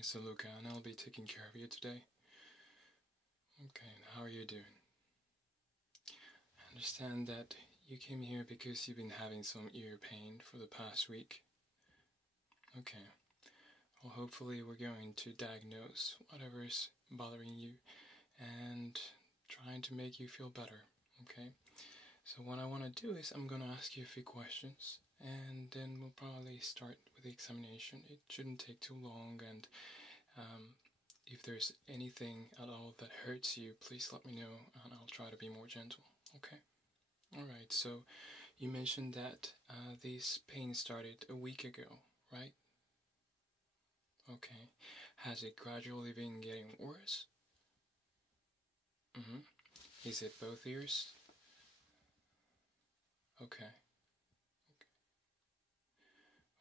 is Luca, and I'll be taking care of you today. Okay, and how are you doing? I understand that you came here because you've been having some ear pain for the past week. Okay, well, hopefully we're going to diagnose whatever's bothering you and trying to make you feel better, okay? So what I want to do is I'm going to ask you a few questions, and then we'll probably start with the examination. It shouldn't take too long, and if there's anything at all that hurts you, please let me know, and I'll try to be more gentle, okay? Alright, so you mentioned that this pain started a week ago, right? Okay. Has it gradually been getting worse? Is it both ears? Okay.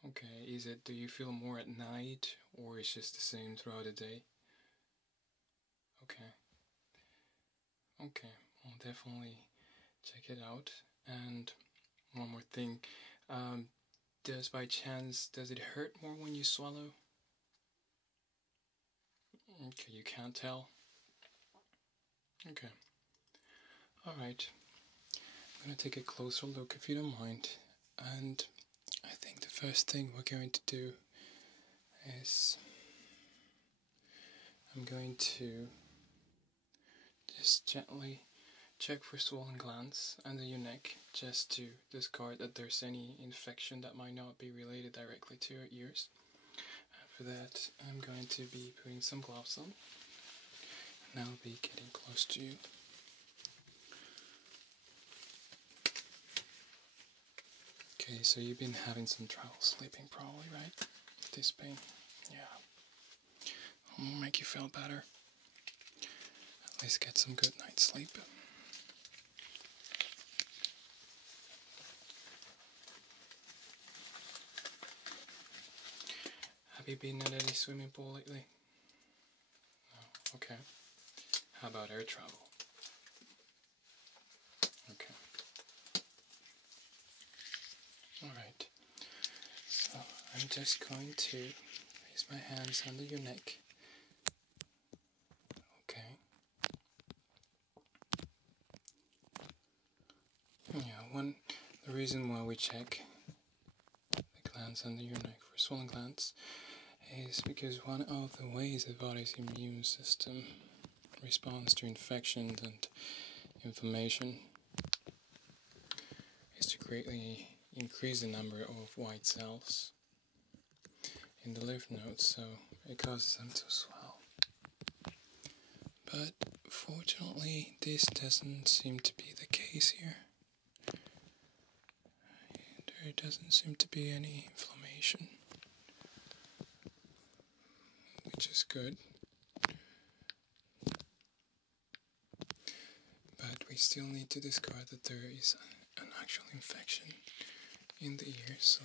Okay, do you feel more at night, or is it just the same throughout the day? Okay. Okay, I'll definitely check it out. And one more thing, does it hurt more when you swallow? Okay, you can't tell? Okay. Alright. I'm gonna take a closer look if you don't mind. And I think the first thing we're going to do is I'm going to just gently check for swollen glands under your neck, just to discard that there's any infection that might not be related directly to your ears. For that, I'm going to be putting some gloves on, and I'll be getting close to you. Okay, so you've been having some trouble sleeping probably, right? With this pain? Yeah. I'll make you feel better. At least get some good night's sleep. Have you been at any swimming pool lately? No? Okay. How about air travel? Okay. Alright. So I'm just going to place my hands under your neck. Okay. Yeah, the reason why we check the glands under your neck for swollen glands is because one of the ways the body's immune system responds to infections and inflammation is to greatly increase the number of white cells in the lymph nodes, so it causes them to swell. But fortunately, this doesn't seem to be the case here. There doesn't seem to be any inflammation, which is good. But we still need to discard that there is an actual infection in the ear, so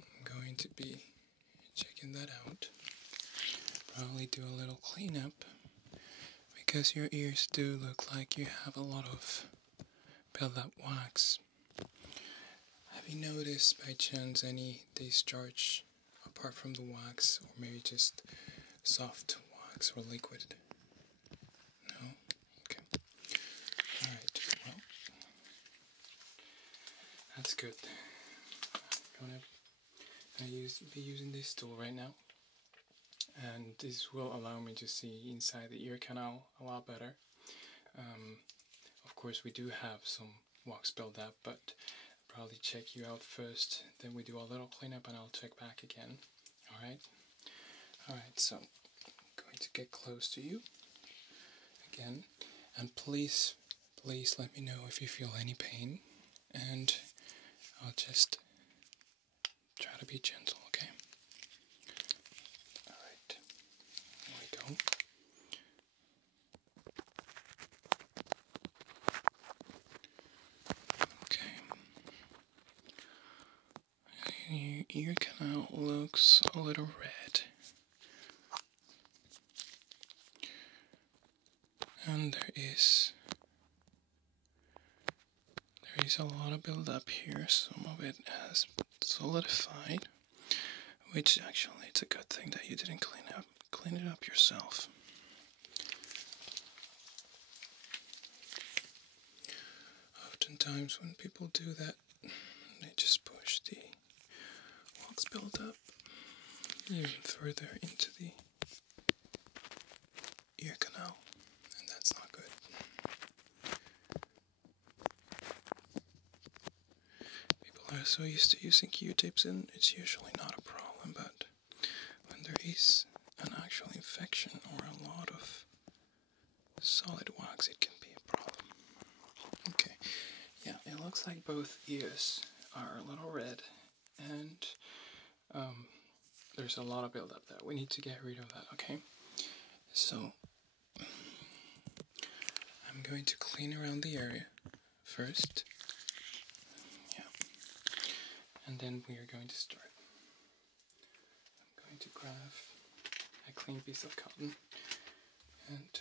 I'm going to be checking that out. Probably do a little cleanup, because your ears do look like you have a lot of build-up wax. Have you noticed by chance any discharge apart from the wax, or maybe just soft wax or liquid? No? Okay. Alright, well, that's good. I'm gonna be using this tool right now, and this will allow me to see inside the ear canal a lot better. Of course, we do have some wax buildup, but I'll probably check you out first, then we do a little cleanup and I'll check back again. Alright? Alright, so I'm going to get close to you again, and please let me know if you feel any pain, and I'll just try to be gentle, okay? Alright, here we go. Your ear canal looks a little red, and there is a lot of build-up here. Some of it has solidified, Which actually, it's a good thing that you didn't clean it up yourself. Oftentimes when people do that, they just push the wax buildup even further into the ear canal, and that's not good. People are so used to using Q-tips and it's usually not a problem, but when there is an actual infection or a lot of solid wax, it can be a problem. Okay, yeah, it looks like both ears are a little red, and there's a lot of buildup there. We need to get rid of that, okay? So, I'm going to clean around the area first. Yeah. And then we are going to start. I'm going to grab a clean piece of cotton and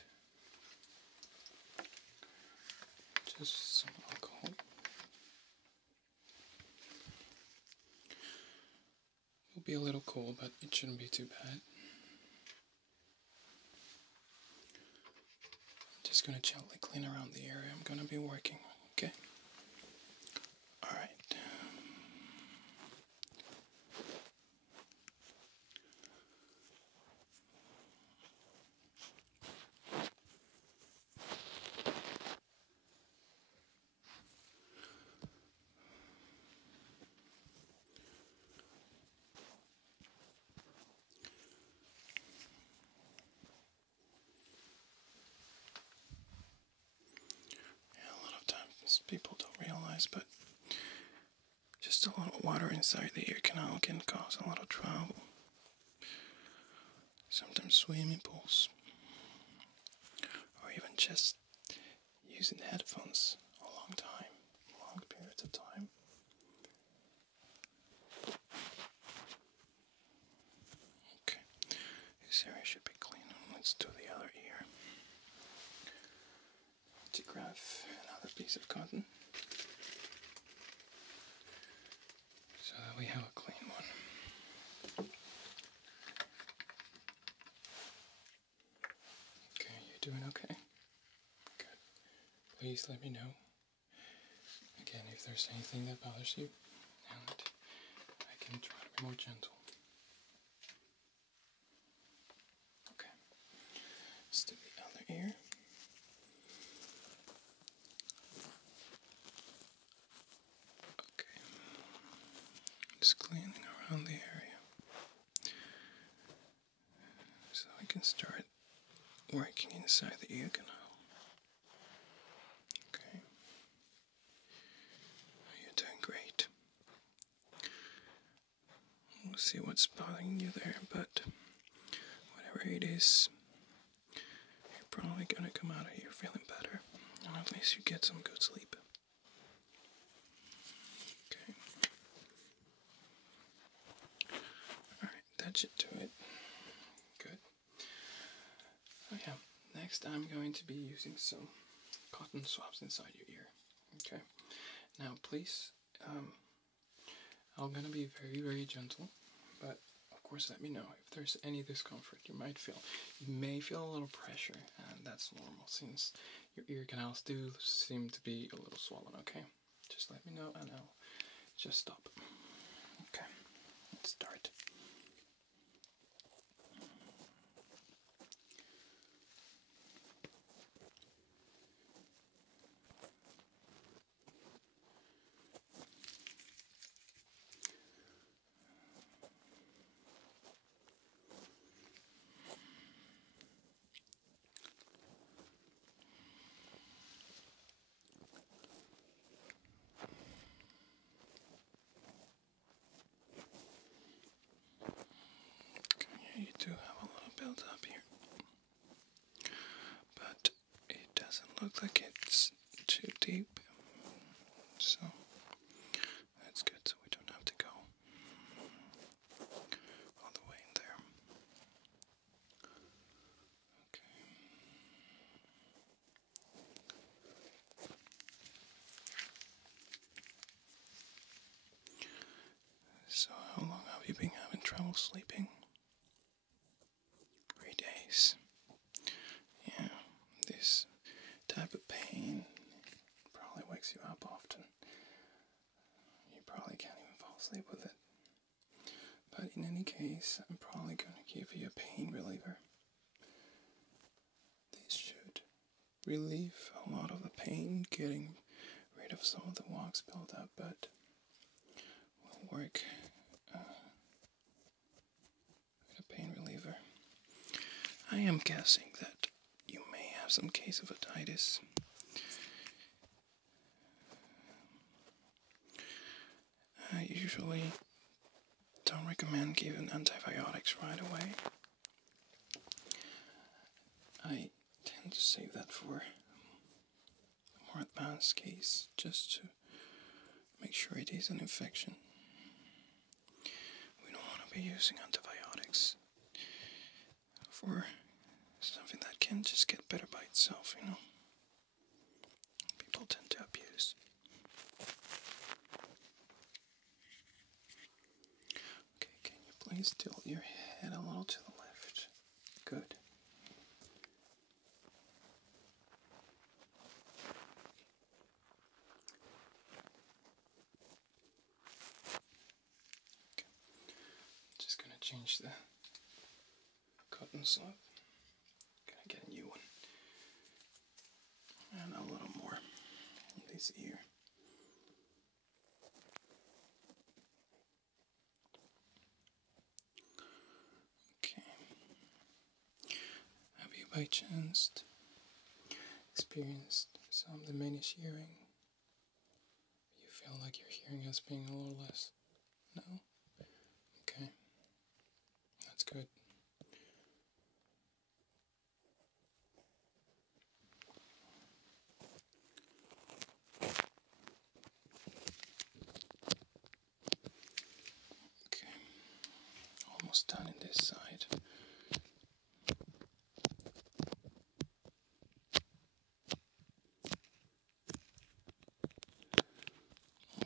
just some alcohol. It'll be a little cold, but it shouldn't be too bad. Just gonna gently clean around the area I'm gonna be working, okay? Alright. People don't realize, but just a little water inside the ear canal can cause a lot of trouble. Sometimes swimming pools, or even just using headphones a long periods of time. Okay, this area should be clean. Let's do the other ear. To grab another piece of cotton so that we have a clean one. Okay, you doing okay? Good. Please let me know again if there's anything that bothers you, and I can try to be more gentle. Okay, let's do the other ear. Just cleaning around the area so I can start working inside the ear canal. Okay, you're doing great. We'll see what's bothering you there, but whatever it is, you're probably gonna come out of here feeling better, and at least you get some good sleep. That should do it. Good. Oh yeah, next I'm going to be using some cotton swabs inside your ear. Okay. Now please, I'm gonna be very, very gentle, but of course let me know if there's any discomfort you might feel. You may feel a little pressure, and that's normal since your ear canals do seem to be a little swollen, okay? Just let me know and I'll just stop. Okay, let's start. You do have a little build up here, but it doesn't look like it's too deep, so that's good, so we don't have to go all the way in there. Okay. So how long have you been having trouble? trouble sleeping? 3 days. Yeah, this type of pain probably wakes you up often. You probably can't even fall asleep with it. But in any case, I'm probably going to give you a pain reliever. This should relieve a lot of the pain, getting rid of some of the wax buildup, but will work with a pain reliever. I am guessing that you may have some case of otitis. I usually don't recommend giving antibiotics right away. I tend to save that for a more advanced case, just to make sure it is an infection. We don't want to be using antibiotics for something that can just get better by itself, you know. People tend to abuse. Okay, can you please tilt your head a little to the left? Good. Okay. Just gonna change the cotton swab. Gonna get a new one. And a little more in this ear. Okay. Have you by chance experienced some diminished hearing? You feel like your hearing has been a little less? No? Okay. That's good. Okay. Almost done in this side. Yeah,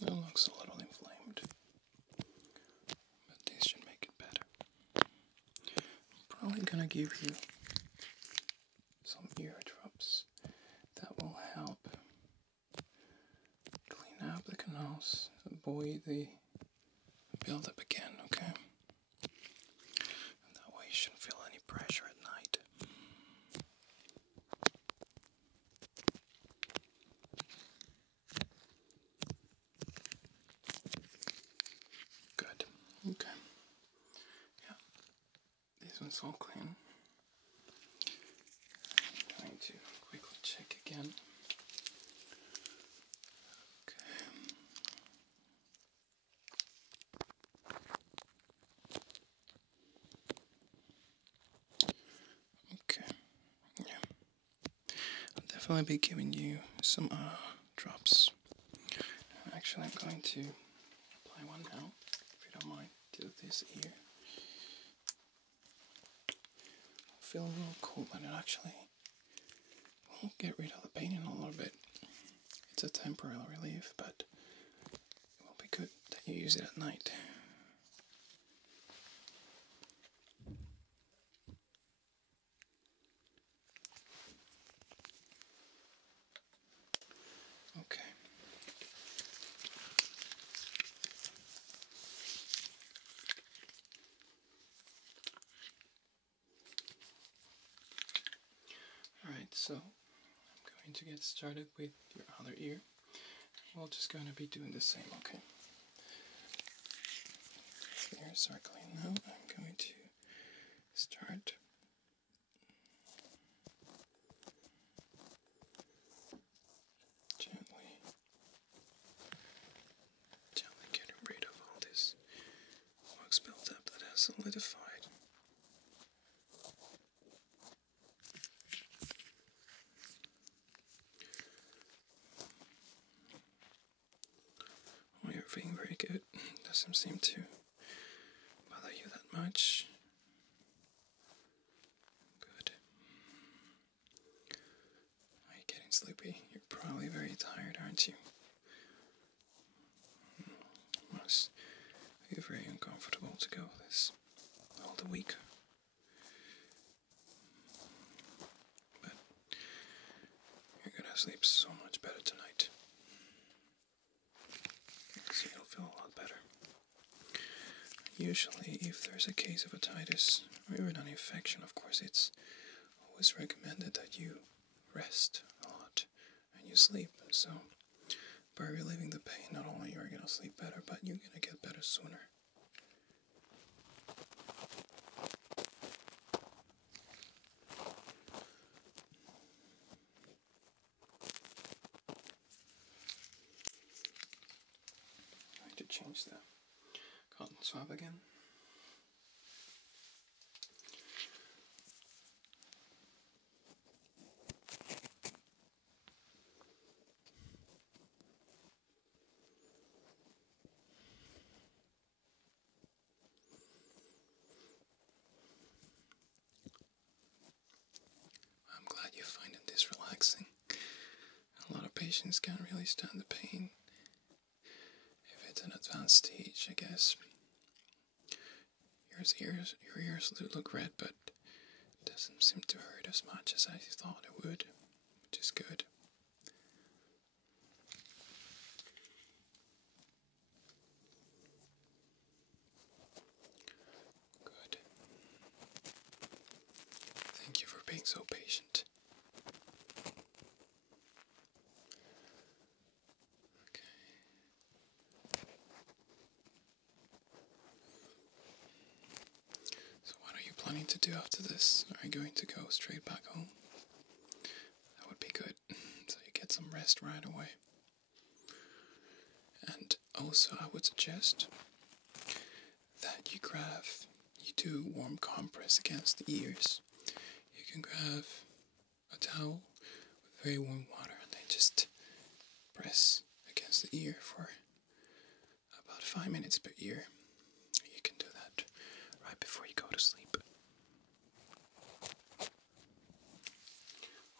that looks a little inflamed, but this should make it better. I'm probably gonna give you some ear drops that will help clean up the canals, avoid the buildup again, okay? And that way you shouldn't feel any pressure at night. Good. Okay. Yeah. This one's all clean. I'm going to quickly check again. Okay. Yeah. I'll definitely be giving you some drops. Actually, I'm going to apply one now, if you don't mind, to this ear. I feel a little cold, and it actually will get rid of the pain in a little bit. It's a temporary relief, but it will be good that you use it at night. Okay. Alright, so I'm going to get started with your other ear. We're just going to be doing the same, okay? Ears are clean now. I'm going to start gently getting rid of all this wax buildup that has solidified. Well, you're being very good. Doesn't seem to bother you that much. Good. Are you getting sleepy? You're probably very tired, aren't you? be very uncomfortable to go this all the week. But you're gonna sleep so much better tonight. So you'll feel a lot better. Usually, if there's a case of otitis or even an infection, of course, it's always recommended that you rest a lot and you sleep. So, by relieving the pain, not only are you going to sleep better, but you're going to get better sooner. I'm going to change the cotton swab again. I'm glad you're finding this relaxing. A lot of patients can't really stand the pain. If it's an advanced stage, I guess. Your ears do look red, but it doesn't seem to hurt as much as I thought it would, which is good. Good. Thank you for being so patient. Okay. So what are you planning to do after this? Are you going to go straight back home? That would be good, so you get some rest right away. And also I would suggest that you do warm compress against the ears. You can grab a towel with very warm water and then just press against the ear for about 5 minutes per ear. You can do that right before you go to sleep.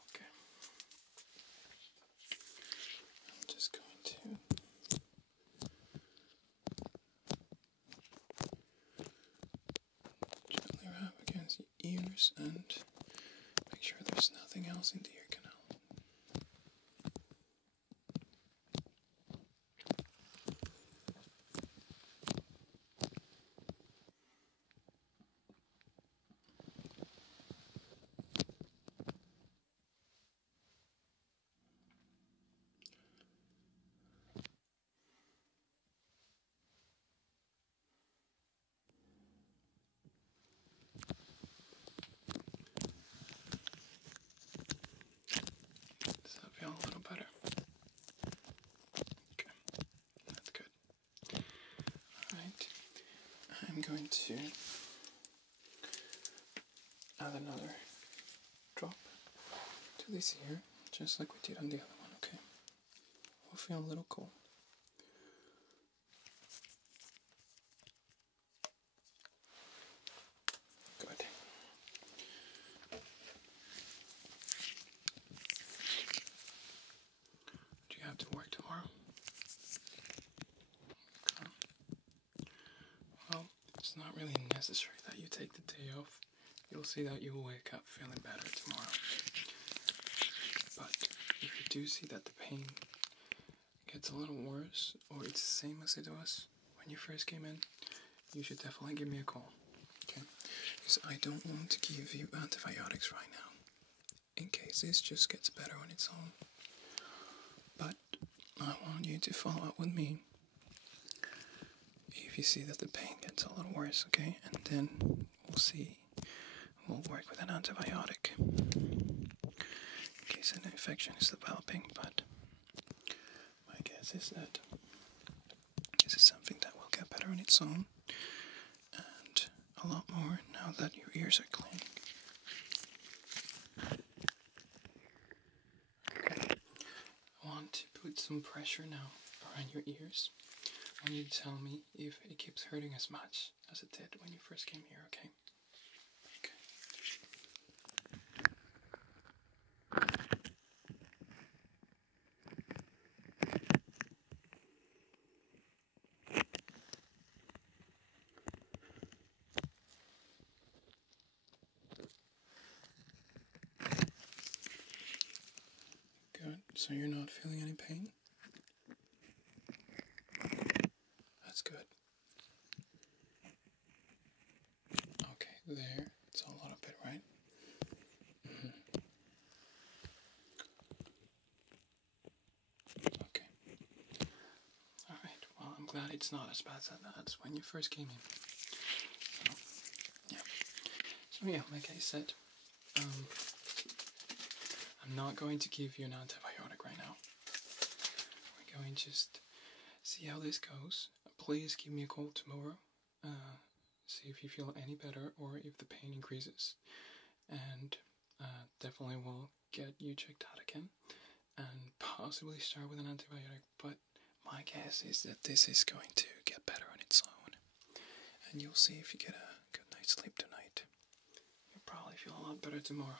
Okay. I'm just going to gently rub against the ears and make sure there's nothing else in the ear canal. Does that feel a little better? Okay, that's good. Alright, I'm going to add another drop to this ear, just like we did on the other one, okay? We'll feel a little cold. Good. Do you have to work tomorrow? Okay. Well, it's not really necessary that you take the day off. You'll see that you'll wake up feeling better tomorrow. But if you do see that the pain gets a little worse, or it's the same as it was when you first came in, you should definitely give me a call, okay? Because I don't want to give you antibiotics right now, in case this just gets better on its own. But I want you to follow up with me if you see that the pain gets a little worse, okay? And then we'll work with an antibiotic in case an infection is developing, but my guess is that this is something that will get better on its own, and a lot more now that your ears are clean. Okay. I want to put some pressure now around your ears. I want you to tell me if it keeps hurting as much as it did when you first came here, okay? So you're not feeling any pain? That's good. Okay, there. It's a little bit, right? Okay. Alright, well, I'm glad it's not as bad as when you first came in. So yeah, like I said, I'm not going to give you an antibiotic right now. We're going to just see how this goes. Please give me a call tomorrow. See if you feel any better or if the pain increases. And definitely will get you checked out again and possibly start with an antibiotic. But my guess is that this is going to get better on its own. And you'll see if you get a good night's sleep tonight. You'll probably feel a lot better tomorrow.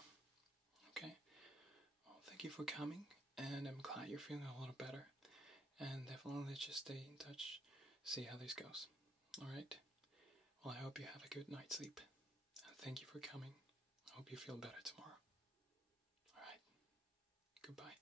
Okay? Well, thank you for coming, and I'm glad you're feeling a little better. And definitely let's just stay in touch, see how this goes. Alright? Well, I hope you have a good night's sleep. And thank you for coming. I hope you feel better tomorrow. Alright. Goodbye.